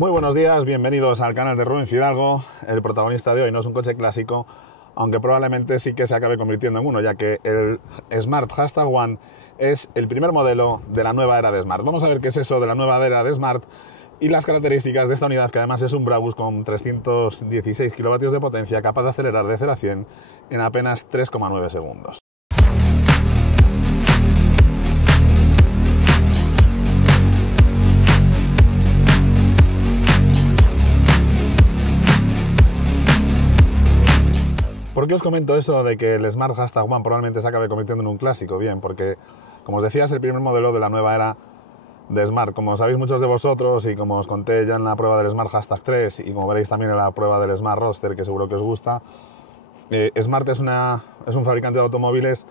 Muy buenos días, bienvenidos al canal de Rubén Fidalgo. El protagonista de hoy no es un coche clásico, aunque probablemente sí que se acabe convirtiendo en uno, ya que el Smart #1 es el primer modelo de la nueva era de Smart. Vamos a ver qué es eso de la nueva era de Smart y las características de esta unidad, que además es un Brabus con 316 kilovatios de potencia, capaz de acelerar de 0 a 100 en apenas 3,9 segundos. ¿Por qué os comento eso de que el Smart #1 probablemente se acabe convirtiendo en un clásico? Bien, porque, como os decía, es el primer modelo de la nueva era de Smart. Como sabéis muchos de vosotros, y como os conté ya en la prueba del Smart #3, y como veréis también en la prueba del Smart Roadster, que seguro que os gusta, Smart es un fabricante de automóviles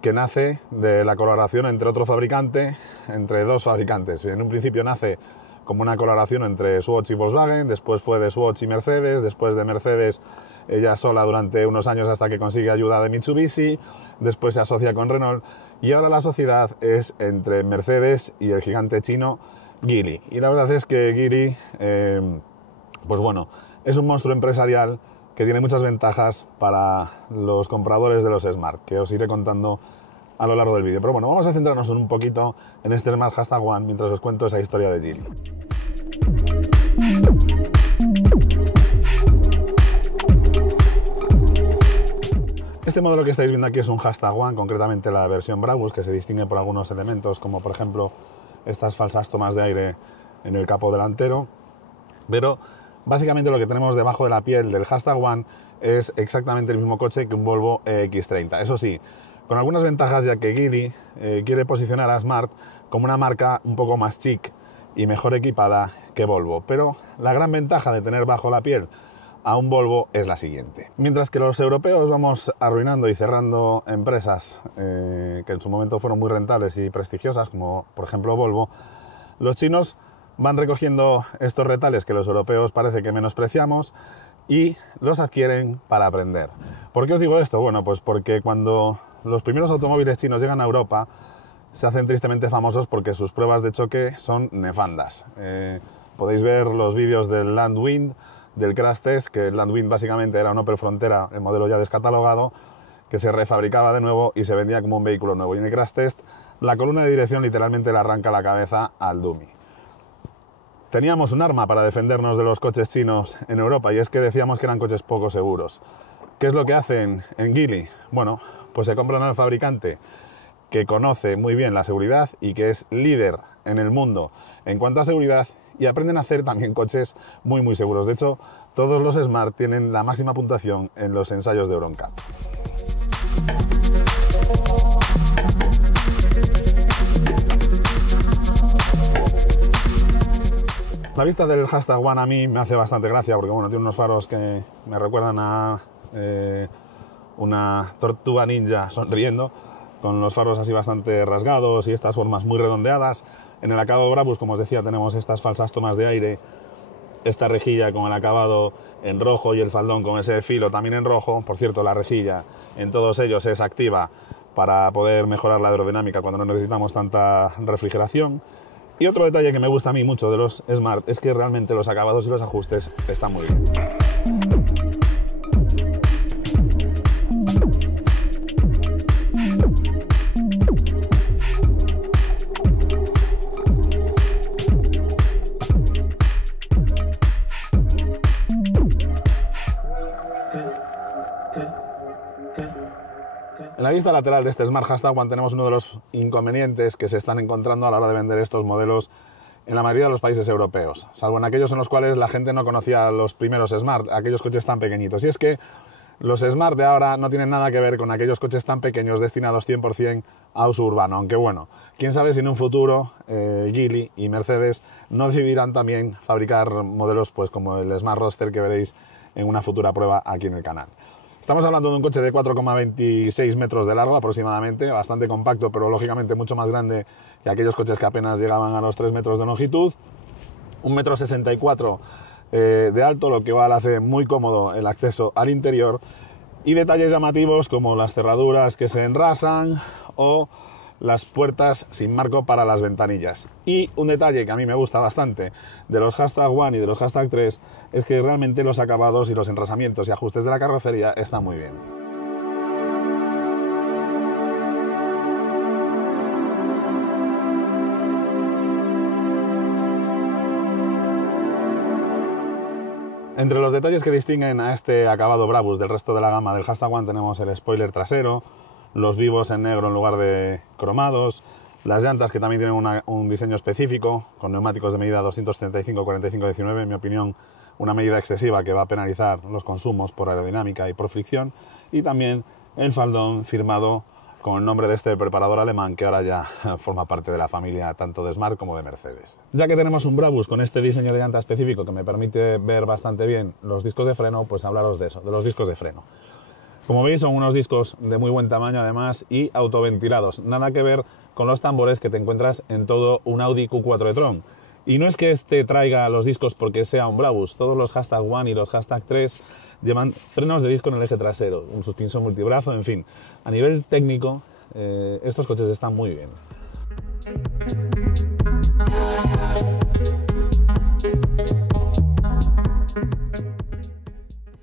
que nace de la colaboración entre otro fabricante, entre dos fabricantes. En un principio nace como una colaboración entre Swatch y Volkswagen, después fue de Swatch y Mercedes, después de Mercedes ella sola durante unos años hasta que consigue ayuda de Mitsubishi, después se asocia con Renault y ahora la sociedad es entre Mercedes y el gigante chino Geely. Y la verdad es que Geely, pues bueno, es un monstruo empresarial que tiene muchas ventajas para los compradores de los Smart, que os iré contando a lo largo del vídeo. Pero bueno, vamos a centrarnos un poquito en este Smart #1 mientras os cuento esa historia de Geely. Este modelo que estáis viendo aquí es un #1, concretamente la versión Brabus, que se distingue por algunos elementos, como por ejemplo estas falsas tomas de aire en el capó delantero. Pero básicamente lo que tenemos debajo de la piel del #1 es exactamente el mismo coche que un Volvo EX30. Eso sí, con algunas ventajas, ya que Geely quiere posicionar a Smart como una marca un poco más chic y mejor equipada que Volvo. Pero la gran ventaja de tener bajo la piel a un Volvo es la siguiente. Mientras que los europeos vamos arruinando y cerrando empresas que en su momento fueron muy rentables y prestigiosas, como por ejemplo Volvo, los chinos van recogiendo estos retales que los europeos parece que menospreciamos y los adquieren para aprender. ¿Por qué os digo esto? Bueno, pues porque cuando los primeros automóviles chinos llegan a Europa se hacen tristemente famosos porque sus pruebas de choque son nefandas. Podéis ver los vídeos del Landwind, del Crash Test, que el Landwind básicamente era un Opel Frontera, el modelo ya descatalogado, que se refabricaba de nuevo y se vendía como un vehículo nuevo. Y en el Crash Test la columna de dirección literalmente le arranca la cabeza al dummy. Teníamos un arma para defendernos de los coches chinos en Europa, y es que decíamos que eran coches poco seguros. ¿Qué es lo que hacen en Geely? Bueno, pues se compran al fabricante que conoce muy bien la seguridad y que es líder en el mundo en cuanto a seguridad, y aprenden a hacer también coches muy muy seguros. De hecho, todos los Smart tienen la máxima puntuación en los ensayos de Euro NCAP. La vista del #1 a mí me hace bastante gracia porque bueno, tiene unos faros que me recuerdan a una tortuga ninja sonriendo, con los faros así bastante rasgados y estas formas muy redondeadas. En el acabado Brabus, como os decía, tenemos estas falsas tomas de aire, esta rejilla con el acabado en rojo y el faldón con ese filo también en rojo. Por cierto, la rejilla en todos ellos es activa para poder mejorar la aerodinámica cuando no necesitamos tanta refrigeración. Y otro detalle que me gusta a mí mucho de los Smart es que realmente los acabados y los ajustes están muy bien. En la vista lateral de este Smart #1 tenemos uno de los inconvenientes que se están encontrando a la hora de vender estos modelos en la mayoría de los países europeos, salvo en aquellos en los cuales la gente no conocía los primeros Smart, aquellos coches tan pequeñitos. Y es que los Smart de ahora no tienen nada que ver con aquellos coches tan pequeños destinados 100% a uso urbano, aunque bueno, quién sabe si en un futuro Geely y Mercedes no decidirán también fabricar modelos pues como el Smart Roadster que veréis en una futura prueba aquí en el canal. Estamos hablando de un coche de 4,26 metros de largo aproximadamente, bastante compacto, pero lógicamente mucho más grande que aquellos coches que apenas llegaban a los 3 metros de longitud. 1,64 m de alto, lo que igual hace muy cómodo el acceso al interior. Y detalles llamativos como las cerraduras que se enrasan o las puertas sin marco para las ventanillas. Y un detalle que a mí me gusta bastante de los Hashtag One y de los Hashtag 3 es que realmente los acabados y los enrasamientos y ajustes de la carrocería están muy bien. Entre los detalles que distinguen a este acabado Brabus del resto de la gama del Hashtag One tenemos el spoiler trasero, los vivos en negro en lugar de cromados, las llantas que también tienen un diseño específico, con neumáticos de medida 235-45-19, en mi opinión una medida excesiva que va a penalizar los consumos por aerodinámica y por fricción, y también el faldón firmado con el nombre de este preparador alemán que ahora ya forma parte de la familia tanto de Smart como de Mercedes. Ya que tenemos un Brabus con este diseño de llanta específico que me permite ver bastante bien los discos de freno, pues hablaros de eso, de los discos de freno. Como veis son unos discos de muy buen tamaño además y autoventilados, nada que ver con los tambores que te encuentras en todo un Audi Q4 e-tron. Y no es que este traiga los discos porque sea un Brabus, todos los Hashtag One y los Hashtag 3 llevan frenos de disco en el eje trasero, un suspensión multibrazo, en fin. A nivel técnico, estos coches están muy bien.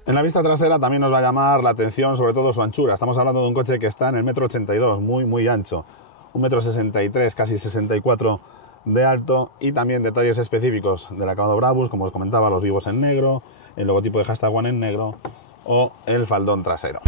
En la vista trasera también nos va a llamar la atención sobre todo su anchura. Estamos hablando de un coche que está en el 1,82 m, muy ancho, 1,63 m, casi 64 de alto, y también detalles específicos del acabado Brabus, como os comentaba, los vivos en negro, el logotipo de Hashtag One en negro o el faldón trasero.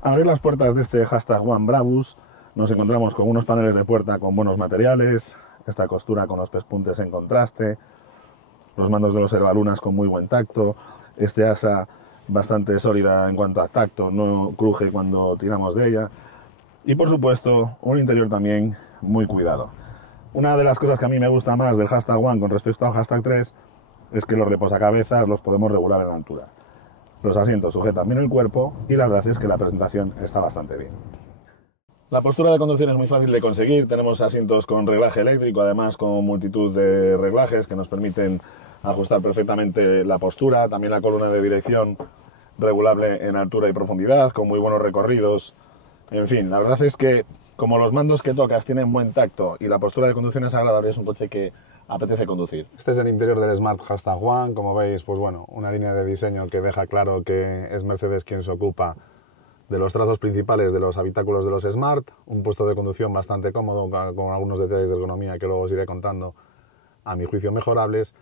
Al abrir las puertas de este Hashtag One Brabus nos encontramos con unos paneles de puerta con buenos materiales, esta costura con los pespuntes en contraste, los mandos de los herbalunas con muy buen tacto, este asa bastante sólida en cuanto a tacto, no cruje cuando tiramos de ella, y por supuesto un interior también muy cuidado. Una de las cosas que a mí me gusta más del Hashtag One con respecto al Hashtag 3 es que los reposacabezas los podemos regular en la altura. Los asientos sujetan bien el cuerpo y la verdad es que la presentación está bastante bien. La postura de conducción es muy fácil de conseguir, tenemos asientos con reglaje eléctrico, además con multitud de reglajes que nos permiten ajustar perfectamente la postura, también la columna de dirección regulable en altura y profundidad, con muy buenos recorridos. En fin, la verdad es que como los mandos que tocas tienen buen tacto y la postura de conducción es agradable, es un coche que apetece conducir. Este es el interior del Smart Hashtag One, como veis, pues bueno, una línea de diseño que deja claro que es Mercedes quien se ocupa de los trazos principales de los habitáculos de los Smart, un puesto de conducción bastante cómodo, con algunos detalles de ergonomía que luego os iré contando, a mi juicio mejorables,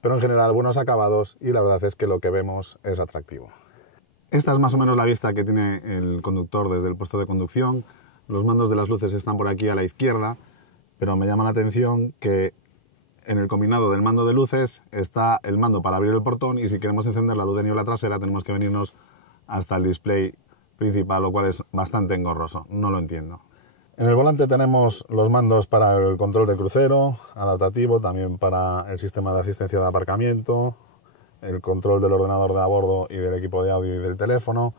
pero en general buenos acabados y la verdad es que lo que vemos es atractivo. Esta es más o menos la vista que tiene el conductor desde el puesto de conducción. Los mandos de las luces están por aquí a la izquierda, pero me llama la atención que en el combinado del mando de luces está el mando para abrir el portón y si queremos encender la luz de niebla trasera tenemos que venirnos hasta el display principal, lo cual es bastante engorroso, no lo entiendo. En el volante tenemos los mandos para el control de crucero, adaptativo, también para el sistema de asistencia de aparcamiento, el control del ordenador de a bordo y del equipo de audio y del teléfono.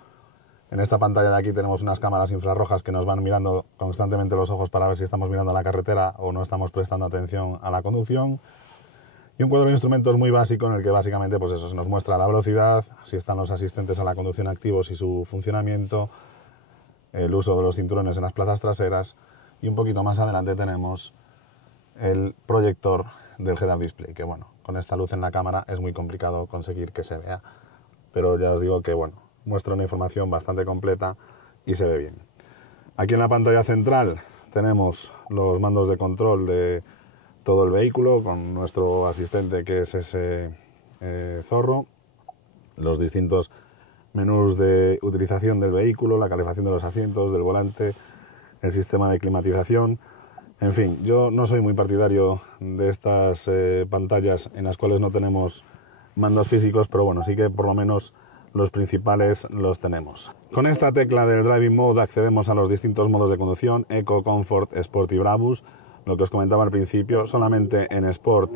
En esta pantalla de aquí tenemos unas cámaras infrarrojas que nos van mirando constantemente los ojos para ver si estamos mirando a la carretera o no estamos prestando atención a la conducción. Y un cuadro de instrumentos muy básico en el que básicamente pues eso, se nos muestra la velocidad, si están los asistentes a la conducción activos y su funcionamiento, el uso de los cinturones en las plazas traseras y un poquito más adelante tenemos el proyector del head-up display, que bueno, con esta luz en la cámara es muy complicado conseguir que se vea, pero ya os digo que bueno, muestra una información bastante completa y se ve bien. Aquí en la pantalla central tenemos los mandos de control de todo el vehículo con nuestro asistente que es ese zorro, los distintos menús de utilización del vehículo, la calefacción de los asientos, del volante, el sistema de climatización. En fin, yo no soy muy partidario de estas pantallas en las cuales no tenemos mandos físicos, pero bueno, sí que por lo menos los principales los tenemos. Con esta tecla del Driving Mode accedemos a los distintos modos de conducción, Eco, Comfort, Sport y Brabus. Lo que os comentaba al principio, solamente en Sport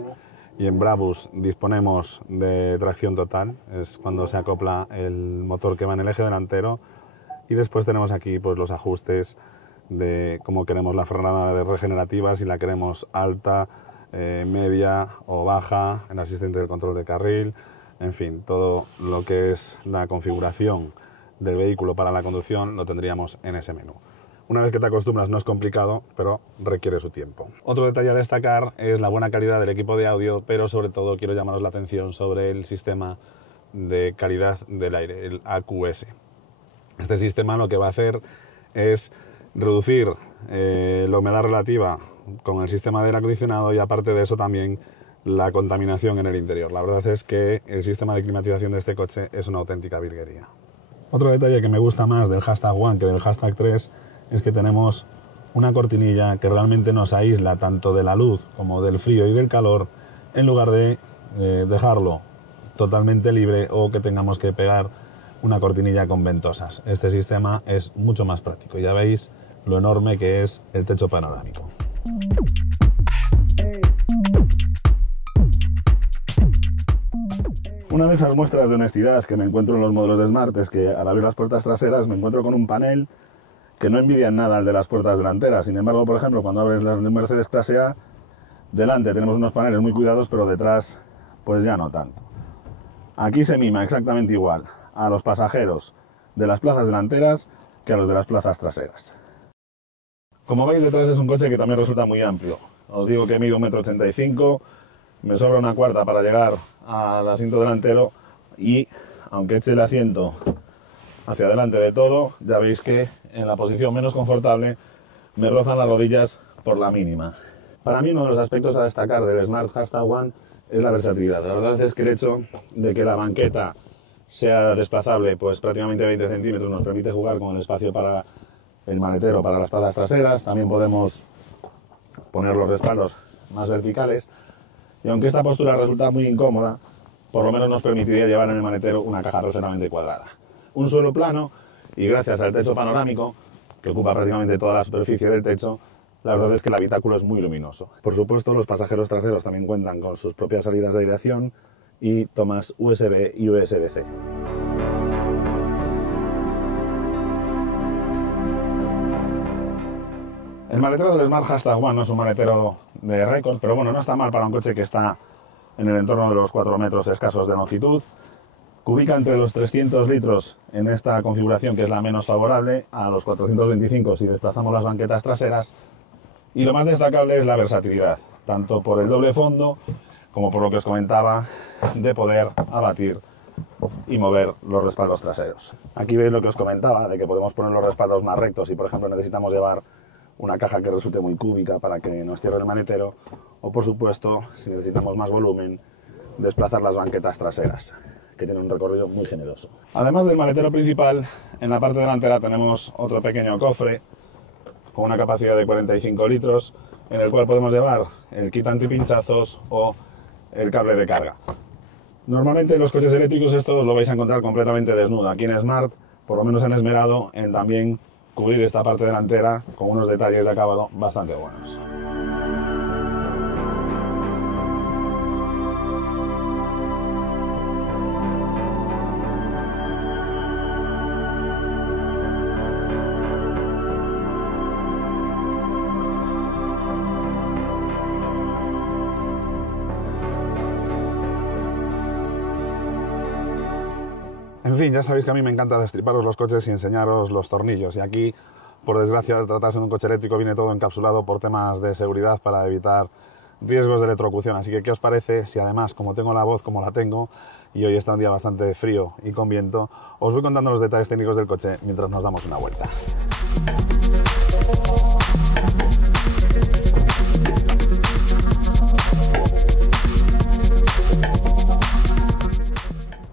y en Brabus disponemos de tracción total, es cuando se acopla el motor que va en el eje delantero, y después tenemos aquí pues los ajustes de cómo queremos la frenada de regenerativa, si la queremos alta, media o baja, el asistente del control de carril, en fin, todo lo que es la configuración del vehículo para la conducción lo tendríamos en ese menú. Una vez que te acostumbras no es complicado, pero requiere su tiempo. Otro detalle a destacar es la buena calidad del equipo de audio, pero sobre todo quiero llamaros la atención sobre el sistema de calidad del aire, el AQS. Este sistema lo que va a hacer es reducir la humedad relativa con el sistema de aire acondicionado y aparte de eso también la contaminación en el interior. La verdad es que el sistema de climatización de este coche es una auténtica virguería. Otro detalle que me gusta más del One que del 3 es que tenemos una cortinilla que realmente nos aísla tanto de la luz como del frío y del calor, en lugar de dejarlo totalmente libre o que tengamos que pegar una cortinilla con ventosas. Este sistema es mucho más práctico. Ya veis lo enorme que es el techo panorámico. Una de esas muestras de honestidad que me encuentro en los modelos de Smart es que al abrir las puertas traseras me encuentro con un panel que no envidia nada al de las puertas delanteras. Sin embargo, por ejemplo, cuando abres las Mercedes clase A, delante tenemos unos paneles muy cuidados, pero detrás pues ya no tanto. Aquí se mima exactamente igual a los pasajeros de las plazas delanteras que a los de las plazas traseras. Como veis, detrás es un coche que también resulta muy amplio. Os digo que mido 1,85 m, me sobra una cuarta para llegar al asiento delantero y, aunque eche el asiento hacia adelante de todo, ya veis que en la posición menos confortable me rozan las rodillas por la mínima. Para mí uno de los aspectos a destacar del Smart One es la versatilidad. La verdad es que el hecho de que la banqueta sea desplazable pues prácticamente 20 centímetros nos permite jugar con el espacio para el maletero, para las plazas traseras. También podemos poner los respaldos más verticales y aunque esta postura resulta muy incómoda, por lo menos nos permitiría llevar en el maletero una caja groseramente cuadrada. Un suelo plano y gracias al techo panorámico, que ocupa prácticamente toda la superficie del techo, la verdad es que el habitáculo es muy luminoso. Por supuesto, los pasajeros traseros también cuentan con sus propias salidas de aireación y tomas USB y USB-C. El maletero del Smart One no es un maletero de récord, pero bueno, no está mal para un coche que está en el entorno de los 4 metros escasos de longitud. Cubica entre los 300 litros en esta configuración, que es la menos favorable, a los 425 si desplazamos las banquetas traseras. Y lo más destacable es la versatilidad, tanto por el doble fondo como por lo que os comentaba de poder abatir y mover los respaldos traseros. Aquí veis lo que os comentaba, de que podemos poner los respaldos más rectos si por ejemplo necesitamos llevar una caja que resulte muy cúbica para que nos cierre el maletero, o por supuesto, si necesitamos más volumen, desplazar las banquetas traseras, que tienen un recorrido muy generoso. Además del maletero principal, en la parte delantera tenemos otro pequeño cofre con una capacidad de 45 litros, en el cual podemos llevar el kit antipinchazos o el cable de carga. Normalmente en los coches eléctricos esto os lo vais a encontrar completamente desnudo. Aquí en Smart, por lo menos han esmerado en también cubrir esta parte delantera con unos detalles de acabado bastante buenos. En fin, ya sabéis que a mí me encanta destriparos los coches y enseñaros los tornillos. Y aquí, por desgracia, al tratarse de un coche eléctrico, viene todo encapsulado por temas de seguridad para evitar riesgos de electrocución. Así que, ¿qué os parece si además, como tengo la voz como la tengo, y hoy está un día bastante frío y con viento, os voy contando los detalles técnicos del coche mientras nos damos una vuelta?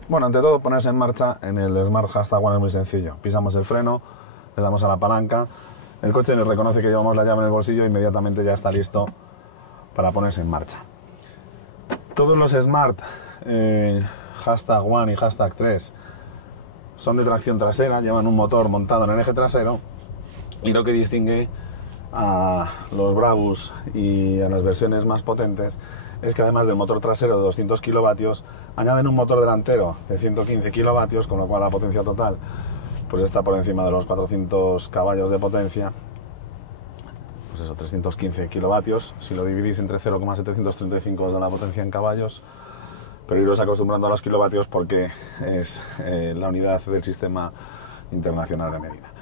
Bueno, ante todo ponerse en marcha en el Smart One es muy sencillo. Pisamos el freno, le damos a la palanca, el coche nos reconoce que llevamos la llave en el bolsillo e inmediatamente ya está listo para ponerse en marcha. Todos los Smart One y 3 son de tracción trasera, llevan un motor montado en el eje trasero y lo que distingue a los Brabus y a las versiones más potentes es que además del motor trasero de 200 kilovatios, añaden un motor delantero de 115 kilovatios, con lo cual la potencia total pues está por encima de los 400 caballos de potencia, pues eso, 315 kilovatios, si lo dividís entre 0,735 os da la potencia en caballos, pero iros acostumbrando a los kilovatios porque es la unidad del sistema internacional de medida.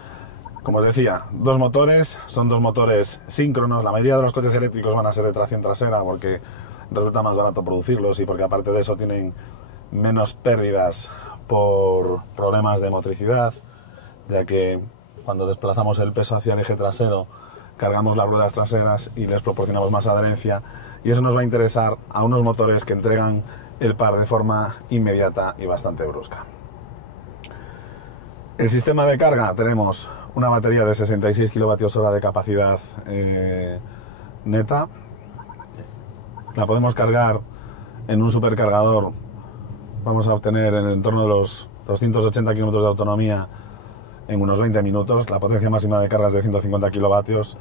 Como os decía, dos motores, son dos motores síncronos. La mayoría de los coches eléctricos van a ser de tracción trasera porque resulta más barato producirlos y porque aparte de eso tienen menos pérdidas por problemas de motricidad, ya que cuando desplazamos el peso hacia el eje trasero cargamos las ruedas traseras y les proporcionamos más adherencia, y eso nos va a interesar a unos motores que entregan el par de forma inmediata y bastante brusca. El sistema de carga, tenemos una batería de 66 kWh de capacidad neta. La podemos cargar en un supercargador, vamos a obtener en el entorno de los 280 km de autonomía en unos 20 minutos. La potencia máxima de carga es de 150 kilovatios,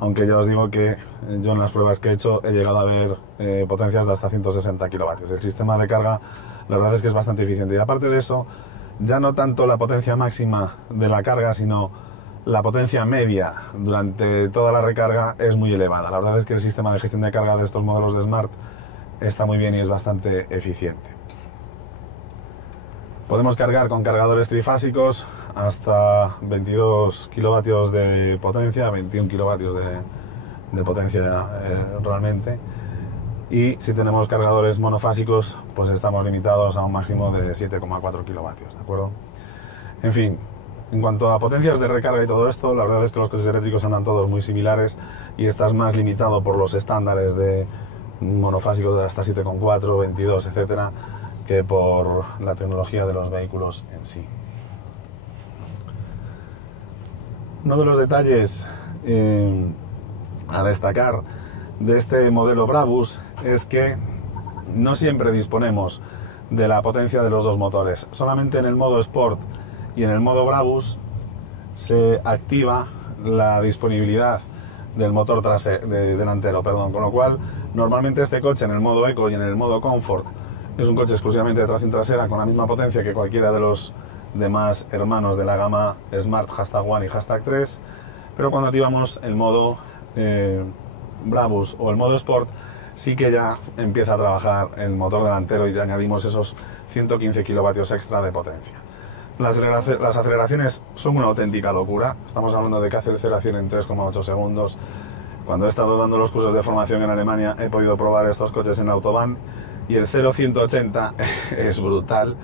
aunque ya os digo que yo en las pruebas que he hecho he llegado a ver potencias de hasta 160 kilovatios. El sistema de carga, la verdad es que es bastante eficiente, y aparte de eso, ya no tanto la potencia máxima de la carga, sino la potencia media durante toda la recarga es muy elevada. La verdad es que el sistema de gestión de carga de estos modelos de Smart está muy bien y es bastante eficiente. Podemos cargar con cargadores trifásicos hasta 22 kilovatios de potencia, 21 kilovatios de potencia realmente. Y si tenemos cargadores monofásicos, pues estamos limitados a un máximo de 7,4 kilovatios, ¿de acuerdo? En fin, en cuanto a potencias de recarga y todo esto, la verdad es que los coches eléctricos andan todos muy similares y estás más limitado por los estándares de monofásico de hasta 7,4, 22, etcétera, que por la tecnología de los vehículos en sí. Uno de los detalles a destacar de este modelo Brabus es que no siempre disponemos de la potencia de los dos motores. Solamente en el modo Sport y en el modo Brabus se activa la disponibilidad del motor delantero, con lo cual normalmente este coche en el modo Eco y en el modo Comfort es un coche exclusivamente de tracción trasera con la misma potencia que cualquiera de los demás hermanos de la gama Smart #1 y #3, pero cuando activamos el modo Brabus o el modo Sport sí que ya empieza a trabajar el motor delantero y añadimos esos 115 kilovatios extra de potencia. Las aceleraciones son una auténtica locura. Estamos hablando de que hace aceleración en 3,8 segundos. Cuando he estado dando los cursos de formación en Alemania he podido probar estos coches en Autobahn y el 0-180 es brutal.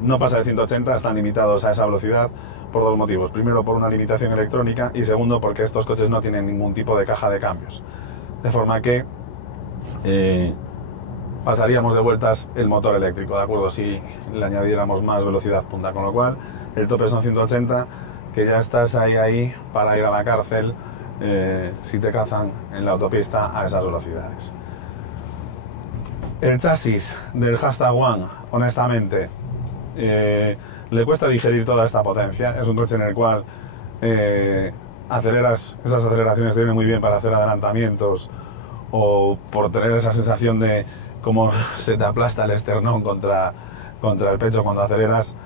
No pasa de 180, están limitados a esa velocidad por dos motivos. Primero, por una limitación electrónica, y segundo, porque estos coches no tienen ningún tipo de caja de cambios. De forma que pasaríamos de vueltas el motor eléctrico, ¿de acuerdo? Si le añadiéramos más velocidad punta, con lo cual el tope son 180, que ya estás ahí para ir a la cárcel si te cazan en la autopista a esas velocidades. El chasis del #1, honestamente, le cuesta digerir toda esta potencia. Es un coche en el cual aceleras, esas aceleraciones te vienen muy bien para hacer adelantamientos o por tener esa sensación de cómo se te aplasta el esternón contra el pecho cuando aceleras,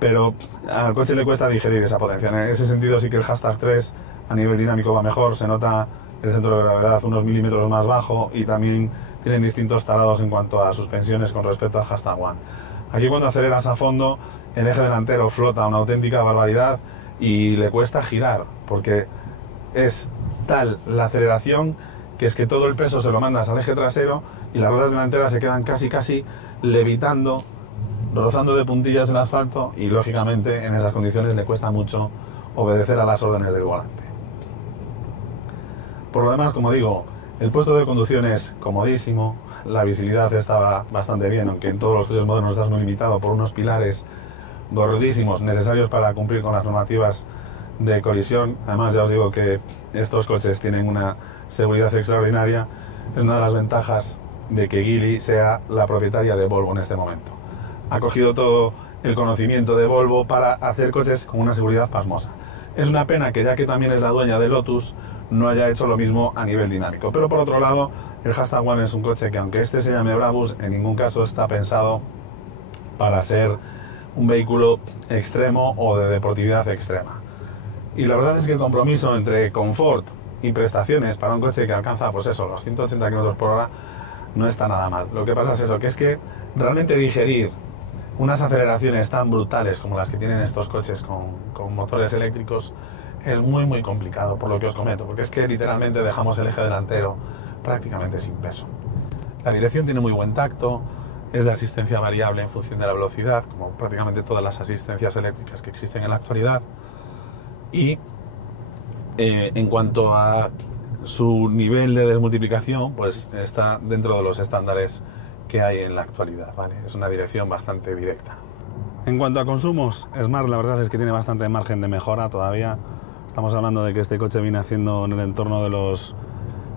pero al coche le cuesta digerir esa potencia. En ese sentido sí que el #3 a nivel dinámico va mejor, se nota el centro de gravedad unos milímetros más bajo y también tienen distintos talados en cuanto a suspensiones con respecto al #1. Aquí cuando aceleras a fondo el eje delantero flota una auténtica barbaridad y le cuesta girar porque es tal la aceleración que es que todo el peso se lo mandas al eje trasero y las ruedas delanteras se quedan casi levitando, rozando de puntillas el asfalto, y lógicamente en esas condiciones le cuesta mucho obedecer a las órdenes del volante. Por lo demás, como digo, el puesto de conducción es comodísimo, la visibilidad estaba bastante bien, aunque en todos los coches modernos estás muy limitado por unos pilares gordísimos necesarios para cumplir con las normativas de colisión. Además, ya os digo que estos coches tienen una seguridad extraordinaria. Es una de las ventajas de que Geely sea la propietaria de Volvo en este momento. Ha cogido todo el conocimiento de Volvo para hacer coches con una seguridad pasmosa. Es una pena que, ya que también es la dueña de Lotus, no haya hecho lo mismo a nivel dinámico, pero por otro lado El Hashtag One es un coche que, aunque este se llame Brabus, en ningún caso está pensado para ser un vehículo extremo o de deportividad extrema. Y la verdad es que el compromiso entre confort y prestaciones para un coche que alcanza, pues eso, los 180 km por hora, no está nada mal. Lo que pasa es eso, que es que realmente digerir unas aceleraciones tan brutales como las que tienen estos coches con motores eléctricos es muy complicado, por lo que os comento, porque es que literalmente dejamos el eje delantero prácticamente sin peso. La dirección tiene muy buen tacto, es de asistencia variable en función de la velocidad, como prácticamente todas las asistencias eléctricas que existen en la actualidad, y en cuanto a su nivel de desmultiplicación, pues está dentro de los estándares que hay en la actualidad, ¿vale? Es una dirección bastante directa. En cuanto a consumos, Smart la verdad es que tiene bastante margen de mejora todavía. Estamos hablando de que este coche viene haciendo en el entorno de los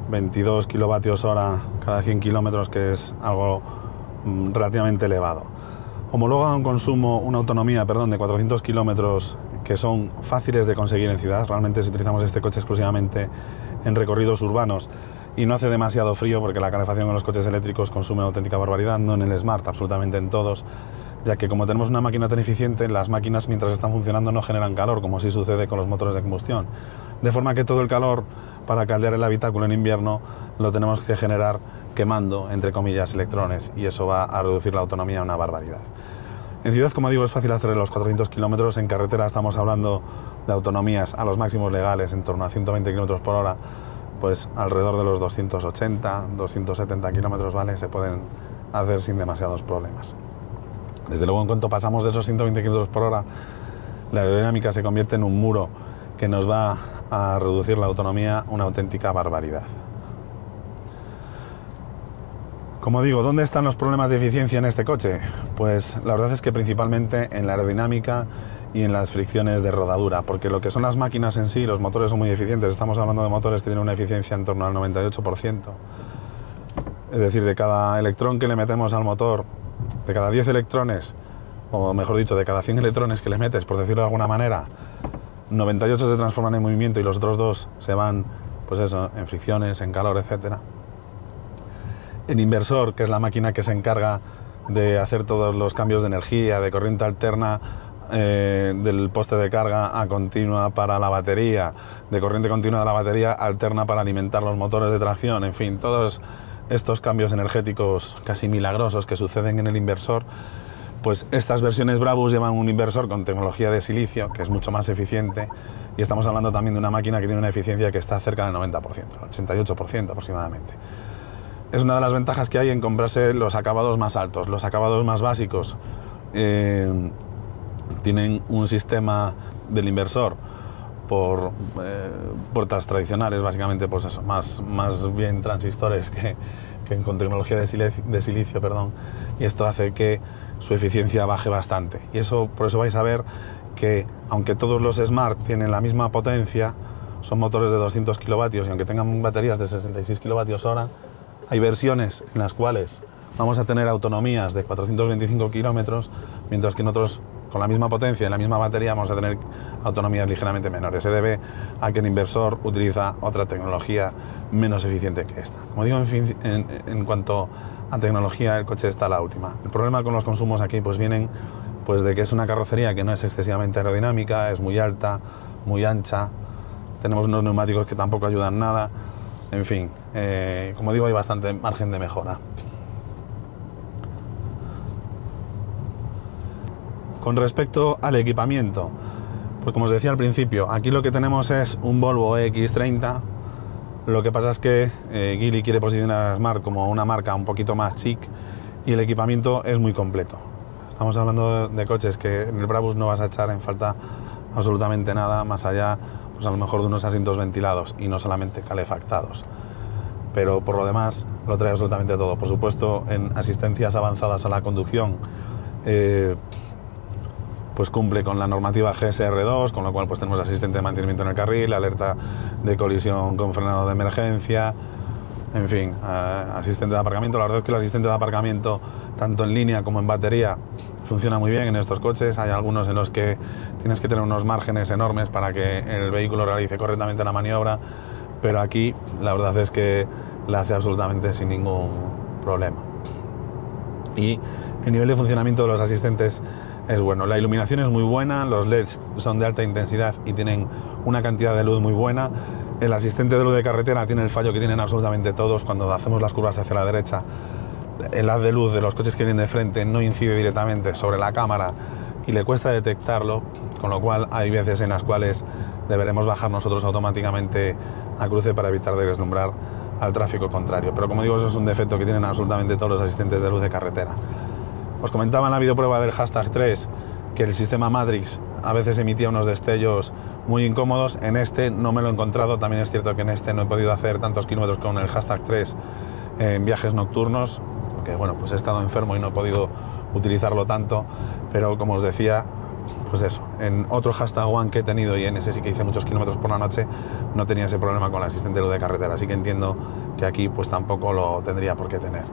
22 kilovatios hora cada 100 kilómetros, que es algo relativamente elevado. Homologa una autonomía de 400 kilómetros que son fáciles de conseguir en ciudad. Realmente si utilizamos este coche exclusivamente en recorridos urbanos y no hace demasiado frío, porque la calefacción en los coches eléctricos consume una auténtica barbaridad, no en el Smart, absolutamente en todos, ya que como tenemos una máquina tan eficiente, las máquinas mientras están funcionando no generan calor, como sí sucede con los motores de combustión. De forma que todo el calor para caldear el habitáculo en invierno lo tenemos que generar quemando, entre comillas, electrones, y eso va a reducir la autonomía a una barbaridad. En ciudad, como digo, es fácil hacer los 400 kilómetros, en carretera estamos hablando de autonomías a los máximos legales en torno a 120 kilómetros por hora, pues alrededor de los 280, 270 kilómetros, ¿vale? Se pueden hacer sin demasiados problemas. Desde luego, en cuanto pasamos de esos 120 kilómetros por hora, la aerodinámica se convierte en un muro que nos va a reducir la autonomía una auténtica barbaridad. Como digo, ¿dónde están los problemas de eficiencia en este coche? Pues la verdad es que principalmente en la aerodinámica y en las fricciones de rodadura, porque lo que son las máquinas en sí, los motores son muy eficientes. Estamos hablando de motores que tienen una eficiencia en torno al 98%. Es decir, de cada electrón que le metemos al motor, de cada 10 electrones, o mejor dicho, de cada 100 electrones que le metes, por decirlo de alguna manera, 98 se transforman en movimiento y los otros 2 se van, pues eso, en fricciones, en calor, etc. El inversor, que es la máquina que se encarga de hacer todos los cambios de energía, de corriente alterna del poste de carga a continua para la batería, de corriente continua de la batería alterna para alimentar los motores de tracción, en fin, todos estos cambios energéticos casi milagrosos que suceden en el inversor, pues estas versiones Brabus llevan un inversor con tecnología de silicio, que es mucho más eficiente, y estamos hablando también de una máquina que tiene una eficiencia que está cerca del 90%, 88% aproximadamente. Es una de las ventajas que hay en comprarse los acabados más altos. Los acabados más básicos tienen un sistema del inversor por puertas tradicionales, básicamente, pues eso, más bien transistores que con tecnología de silicio, perdón, y esto hace que su eficiencia baje bastante. Y eso, por eso vais a ver que, aunque todos los Smart tienen la misma potencia, son motores de 200 kilovatios, y aunque tengan baterías de 66 kilovatios hora, hay versiones en las cuales vamos a tener autonomías de 425 kilómetros, mientras que en otros, con la misma potencia y la misma batería, vamos a tener autonomías ligeramente menores. Se debe a que el inversor utiliza otra tecnología menos eficiente que esta. Como digo, en cuanto a tecnología, el coche está a la última. El problema con los consumos aquí pues vienen pues de que es una carrocería que no es excesivamente aerodinámica, es muy alta, muy ancha, tenemos unos neumáticos que tampoco ayudan nada, en fin, como digo, hay bastante margen de mejora. Con respecto al equipamiento, pues como os decía al principio, aquí lo que tenemos es un Volvo EX30. Lo que pasa es que Geely quiere posicionar a Smart como una marca un poquito más chic y el equipamiento es muy completo. Estamos hablando de coches que en el Brabus no vas a echar en falta absolutamente nada, más allá pues a lo mejor de unos asientos ventilados y no solamente calefactados. Pero por lo demás lo trae absolutamente todo. Por supuesto, en asistencias avanzadas a la conducción, pues cumple con la normativa GSR2, con lo cual pues tenemos asistente de mantenimiento en el carril, alerta de colisión con frenado de emergencia, en fin, asistente de aparcamiento. La verdad es que el asistente de aparcamiento, tanto en línea como en batería, funciona muy bien en estos coches. Hay algunos en los que tienes que tener unos márgenes enormes para que el vehículo realice correctamente la maniobra, pero aquí la verdad es que la hace absolutamente sin ningún problema. Y el nivel de funcionamiento de los asistentes es bueno. La iluminación es muy buena, los LEDs son de alta intensidad y tienen una cantidad de luz muy buena. El asistente de luz de carretera tiene el fallo que tienen absolutamente todos. Cuando hacemos las curvas hacia la derecha, el haz de luz de los coches que vienen de frente no incide directamente sobre la cámara y le cuesta detectarlo, con lo cual hay veces en las cuales deberemos bajar nosotros automáticamente a cruce para evitar deslumbrar al tráfico contrario. Pero como digo, eso es un defecto que tienen absolutamente todos los asistentes de luz de carretera. Os comentaba en la videoprueba del hashtag 3 que el sistema Matrix a veces emitía unos destellos muy incómodos. En este no me lo he encontrado. También es cierto que en este no he podido hacer tantos kilómetros con el hashtag 3 en viajes nocturnos, porque bueno, pues he estado enfermo y no he podido utilizarlo tanto, pero como os decía, pues eso, en otro hashtag One que he tenido, y en ese sí que hice muchos kilómetros por la noche, no tenía ese problema con el asistente de luz de carretera, así que entiendo que aquí pues tampoco lo tendría por qué tener.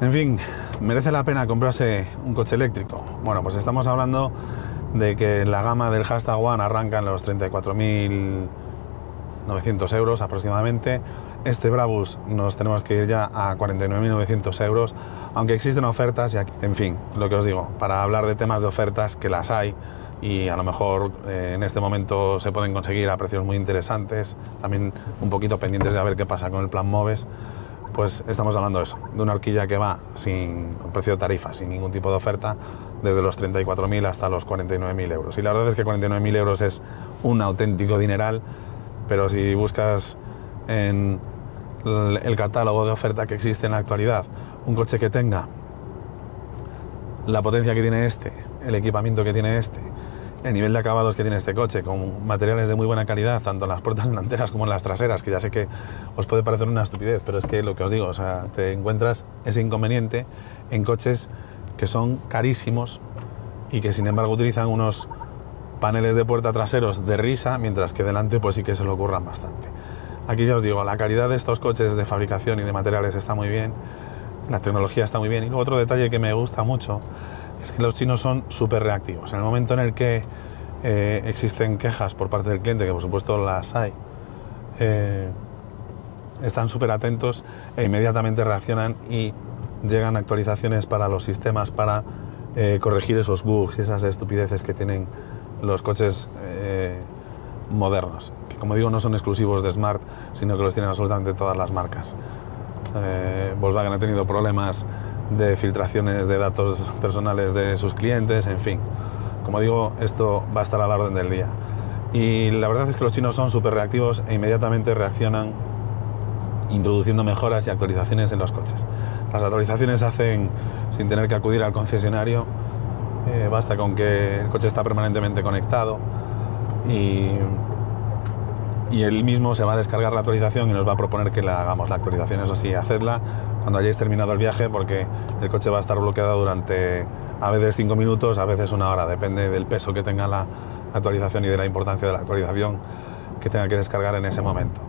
En fin, ¿merece la pena comprarse un coche eléctrico? Bueno, pues estamos hablando de que la gama del hashtag One arranca en los 34.900 euros aproximadamente. Este Brabus nos tenemos que ir ya a 49.900 euros, aunque existen ofertas, y aquí, en fin, lo que os digo, para hablar de temas de ofertas, que las hay, y a lo mejor en este momento se pueden conseguir a precios muy interesantes, también un poquito pendientes de a ver qué pasa con el plan MOVES. Pues estamos hablando de eso, de una horquilla que va sin precio de tarifa, sin ningún tipo de oferta, desde los 34.000 hasta los 49.000 euros. Y la verdad es que 49.000 euros es un auténtico dineral, pero si buscas en el catálogo de oferta que existe en la actualidad un coche que tenga la potencia que tiene este, el equipamiento que tiene este, el nivel de acabados que tiene este coche, con materiales de muy buena calidad, tanto en las puertas delanteras como en las traseras, que ya sé que os puede parecer una estupidez, pero es que lo que os digo, o sea, te encuentras ese inconveniente en coches que son carísimos y que sin embargo utilizan unos paneles de puerta traseros de risa, mientras que delante pues sí que se lo curran bastante. Aquí ya os digo, la calidad de estos coches de fabricación y de materiales está muy bien, la tecnología está muy bien, y luego otro detalle que me gusta mucho es que los chinos son súper reactivos. En el momento en el que existen quejas por parte del cliente, que por supuesto las hay, están súper atentos e inmediatamente reaccionan y llegan actualizaciones para los sistemas para corregir esos bugs y esas estupideces que tienen los coches modernos, que como digo no son exclusivos de Smart, sino que los tienen absolutamente todas las marcas. Volkswagen ha tenido problemas de filtraciones de datos personales de sus clientes, en fin. Como digo, esto va a estar a la orden del día. Y la verdad es que los chinos son súper reactivos e inmediatamente reaccionan introduciendo mejoras y actualizaciones en los coches. Las actualizaciones se hacen sin tener que acudir al concesionario, basta con que el coche está permanentemente conectado y él mismo se va a descargar la actualización y nos va a proponer que la hagamos la actualización. Eso sí, hacedla cuando hayáis terminado el viaje, porque el coche va a estar bloqueado durante a veces 5 minutos, a veces 1 hora, depende del peso que tenga la actualización y de la importancia de la actualización que tenga que descargar en ese momento.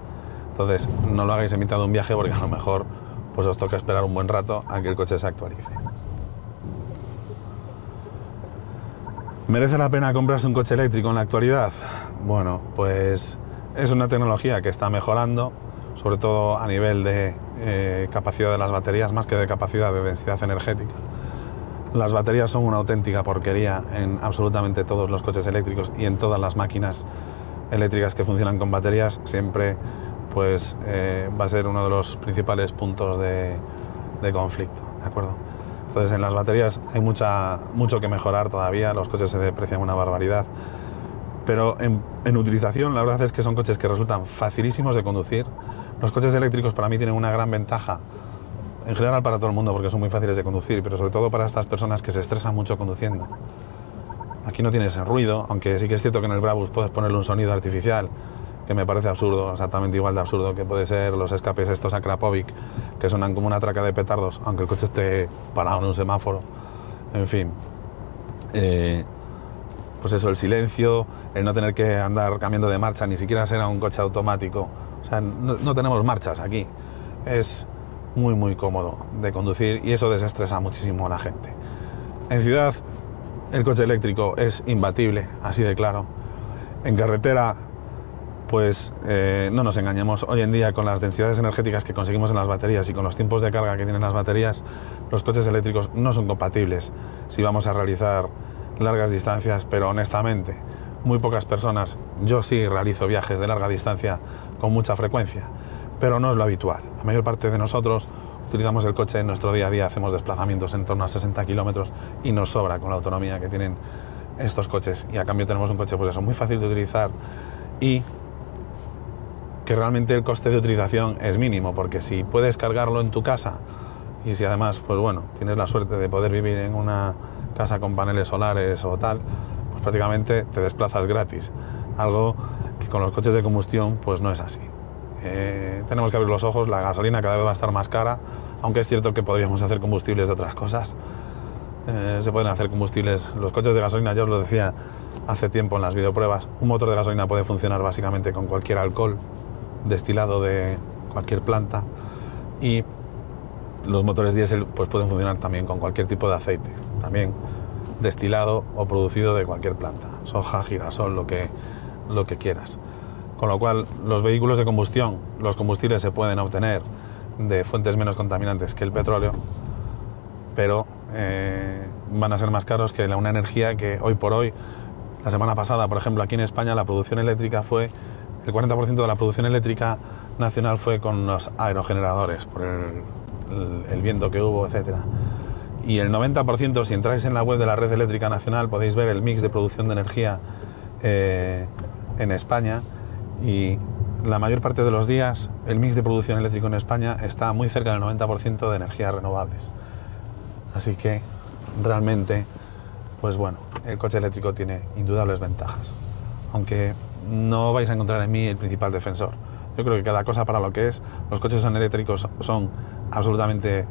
Entonces, no lo hagáis en mitad de un viaje, porque a lo mejor pues os toca esperar un buen rato a que el coche se actualice. ¿Merece la pena comprarse un coche eléctrico en la actualidad? Bueno, pues es una tecnología que está mejorando, sobre todo a nivel de capacidad de las baterías, más que de capacidad de densidad energética. Las baterías son una auténtica porquería en absolutamente todos los coches eléctricos y en todas las máquinas eléctricas que funcionan con baterías. Siempre pues va a ser uno de los principales puntos de conflicto, ¿de acuerdo? Entonces en las baterías hay mucho que mejorar todavía, los coches se deprecian una barbaridad, pero en utilización la verdad es que son coches que resultan facilísimos de conducir. Los coches eléctricos para mí tienen una gran ventaja, en general para todo el mundo, porque son muy fáciles de conducir, pero sobre todo para estas personas que se estresan mucho conduciendo. Aquí no tienes el ruido, aunque sí que es cierto que en el Brabus puedes ponerle un sonido artificial, que me parece absurdo, exactamente igual de absurdo que puede ser los escapes estos a Krapovic, que suenan como una traca de petardos, aunque el coche esté parado en un semáforo. En fin, pues eso, el silencio, el no tener que andar cambiando de marcha, ni siquiera será un coche automático. O sea, no tenemos marchas aquí. Es muy cómodo de conducir y eso desestresa muchísimo a la gente. En ciudad el coche eléctrico es imbatible, así de claro. En carretera pues no nos engañemos, hoy en día con las densidades energéticas que conseguimos en las baterías y con los tiempos de carga que tienen las baterías, los coches eléctricos no son compatibles si vamos a realizar largas distancias, pero honestamente, muy pocas personas, yo sí realizo viajes de larga distancia con mucha frecuencia, pero no es lo habitual. La mayor parte de nosotros utilizamos el coche en nuestro día a día, hacemos desplazamientos en torno a 60 kilómetros y nos sobra con la autonomía que tienen estos coches, y a cambio tenemos un coche pues eso, muy fácil de utilizar y que realmente el coste de utilización es mínimo, porque si puedes cargarlo en tu casa y si además, pues bueno, tienes la suerte de poder vivir en una casa con paneles solares o tal, pues prácticamente te desplazas gratis, algo que con los coches de combustión pues no es así. Tenemos que abrir los ojos, la gasolina cada vez va a estar más cara, aunque es cierto que podríamos hacer combustibles de otras cosas. Se pueden hacer combustibles, los coches de gasolina, yo os lo decía hace tiempo en las videopruebas, un motor de gasolina puede funcionar básicamente con cualquier alcohol destilado de cualquier planta, y los motores diésel pues pueden funcionar también con cualquier tipo de aceite, también destilado o producido de cualquier planta, soja, girasol, lo que quieras. Con lo cual, los vehículos de combustión, los combustibles se pueden obtener de fuentes menos contaminantes que el petróleo, pero van a ser más caros que una energía que hoy por hoy, la semana pasada, por ejemplo, aquí en España, la producción eléctrica fue, el 40% de la producción eléctrica nacional fue con los aerogeneradores, por el viento que hubo, etc. Y el 90%, si entráis en la web de la Red Eléctrica Nacional, podéis ver el mix de producción de energía en España, y la mayor parte de los días el mix de producción eléctrica en España está muy cerca del 90% de energías renovables. Así que realmente, pues bueno, el coche eléctrico tiene indudables ventajas, aunque no vais a encontrar en mí el principal defensor. Yo creo que cada cosa para lo que es, los coches eléctricos son absolutamente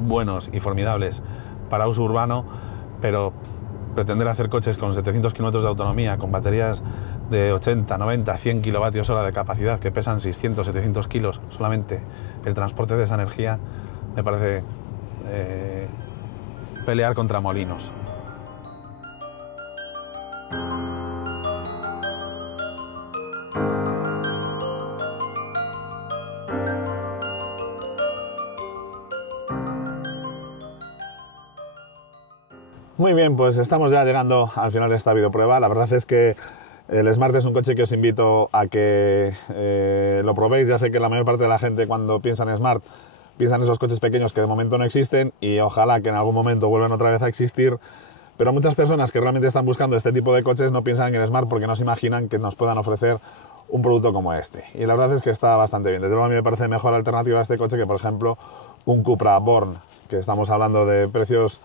buenos y formidables para uso urbano, pero pretender hacer coches con 700 kilómetros de autonomía, con baterías de 80, 90, 100 kilovatios hora de capacidad que pesan 600, 700 kilos, solamente el transporte de esa energía, me parece pelear contra molinos. Muy bien, pues estamos ya llegando al final de esta videoprueba. La verdad es que el Smart es un coche que os invito a que lo probéis. Ya sé que la mayor parte de la gente, cuando piensa en Smart, piensa en esos coches pequeños que de momento no existen, y ojalá que en algún momento vuelvan otra vez a existir. Pero muchas personas que realmente están buscando este tipo de coches no piensan en Smart porque no se imaginan que nos puedan ofrecer un producto como este. Y la verdad es que está bastante bien. Desde luego a mí me parece mejor alternativa a este coche que, por ejemplo, un Cupra Born, que estamos hablando de precios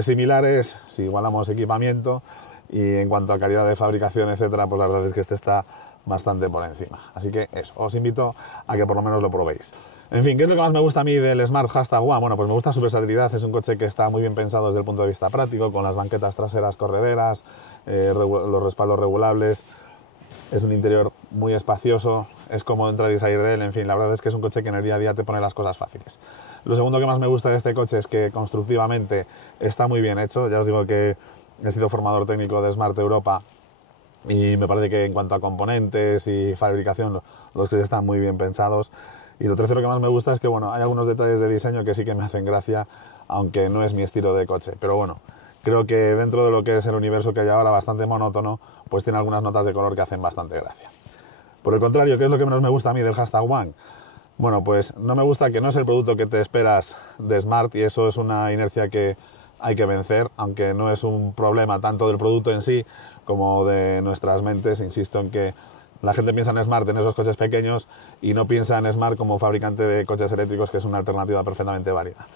similares si igualamos equipamiento, y en cuanto a calidad de fabricación, etcétera, pues la verdad es que este está bastante por encima. Así que eso, os invito a que por lo menos lo probéis. En fin, ¿qué es lo que más me gusta a mí del Smart #1? Bueno, pues me gusta su versatilidad. Es un coche que está muy bien pensado desde el punto de vista práctico, con las banquetas traseras correderas, los respaldos regulables. Es un interior muy espacioso, es cómodo entrar y salir de él. En fin, la verdad es que es un coche que en el día a día te pone las cosas fáciles. Lo segundo que más me gusta de este coche es que constructivamente está muy bien hecho. Ya os digo que he sido formador técnico de Smart Europa y me parece que en cuanto a componentes y fabricación los coches están muy bien pensados. Y lo tercero que más me gusta es que, bueno, hay algunos detalles de diseño que sí que me hacen gracia, aunque no es mi estilo de coche. Pero bueno, creo que dentro de lo que es el universo que hay ahora, bastante monótono, pues tiene algunas notas de color que hacen bastante gracia. Por el contrario, ¿qué es lo que menos me gusta a mí del #1? Bueno, pues no me gusta que no es el producto que te esperas de Smart, y eso es una inercia que hay que vencer, aunque no es un problema tanto del producto en sí como de nuestras mentes. Insisto en que la gente piensa en Smart, en esos coches pequeños, y no piensa en Smart como fabricante de coches eléctricos, que es una alternativa perfectamente válida.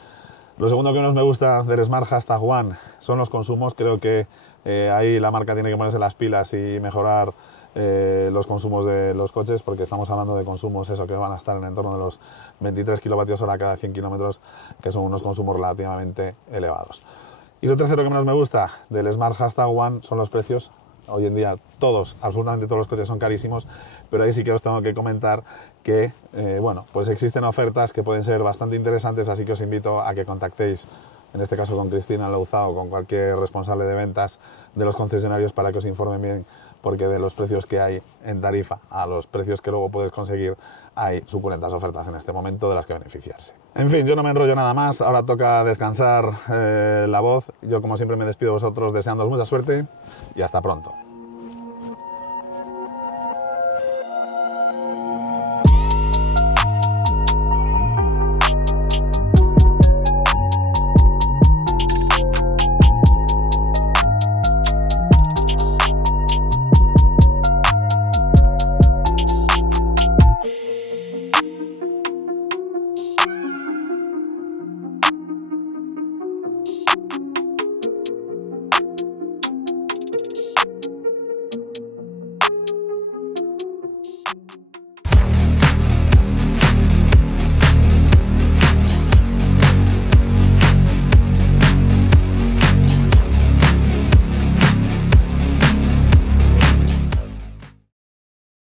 Lo segundo que menos me gusta del Smart #1 son los consumos. Creo que ahí la marca tiene que ponerse las pilas y mejorar los consumos de los coches, porque estamos hablando de consumos que van a estar en el entorno de los 23 kilovatios hora cada 100 kilómetros, que son unos consumos relativamente elevados. Y lo tercero que menos me gusta del Smart #1 son los precios. Hoy en día absolutamente todos los coches son carísimos, pero ahí sí que os tengo que comentar que bueno, pues existen ofertas que pueden ser bastante interesantes, así que os invito a que contactéis, en este caso con Cristina Louzao o con cualquier responsable de ventas de los concesionarios, para que os informen bien porque de los precios que hay en tarifa a los precios que luego puedes conseguir hay suculentas ofertas en este momento de las que beneficiarse. En fin, yo no me enrollo nada más, ahora toca descansar la voz. Yo como siempre me despido de vosotros deseándoos mucha suerte y hasta pronto.